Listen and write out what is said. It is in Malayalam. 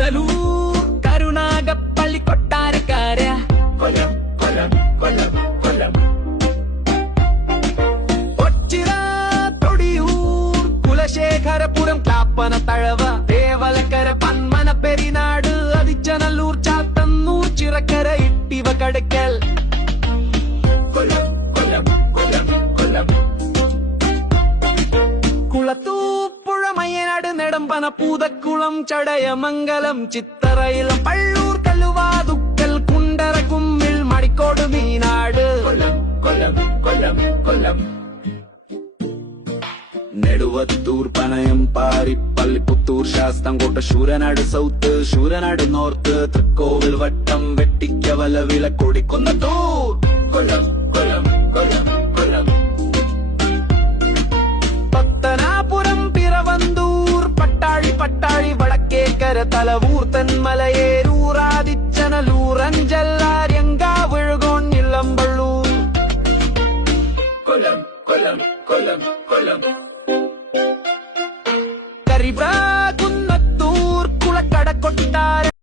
പുനലൂർ കരുനാഗപ്പള്ളി കൊട്ടാരക്കാര കൊല്ലം കൊല്ലം കൊല്ലം കൊല്ലം ഒച്ചിറ തൊടിയൂർ കുലശേഖരപുരം ക്ലാപ്പന തഴവ തേവലക്കര പന്മന പെരിനാട് അതിച്ചനല്ലൂർ ചാത്തന്നൂർ ചിറക്കര ഇട്ടിവ കടക്കൽ കൊല്ലം കൊല്ലം കൊല്ലം കൊല്ലം കുളത്തൂപ്പുഴ മയ്യനാട് നെടുമ്പന പൂതക്കുളം ചടയമംഗലം ചിത്തറയിലും പള്ളൂർ കല്ലുവാതുക്കൽ കുണ്ടറ കുമ്മിൽ മടിക്കോട് മീനാട് കൊല്ലം കൊല്ലം കൊല്ലം കൊല്ലം നെടുവത്തൂർ പനയം പാരിപ്പള്ളി പുത്തൂർ ശാസ്താംകോട്ട ശൂരനാട് സൗത്ത് ശൂരനാട് നോർത്ത് തൃക്കോവിൽ വട്ടം വെട്ടിക്കവല വിലക്കൊടി കൊന്നത്തൂർ കൊല്ലം കൊല്ലം കൊല്ലം കൊല്ലം പത്തനാപുരം പിറവന്തൂർ പട്ടാഴി പട്ടാഴി വടക്കേക്കര തലവൂർ തെന്മലയേരൂർ ആദിച്ചനലൂർ അഞ്ചല്ലാര്യങ്കാവിഴുകോൺ ഇളമ്പള്ളൂർ കൊല്ലം കൊല്ലം കൊല്ലം കൊല്ലം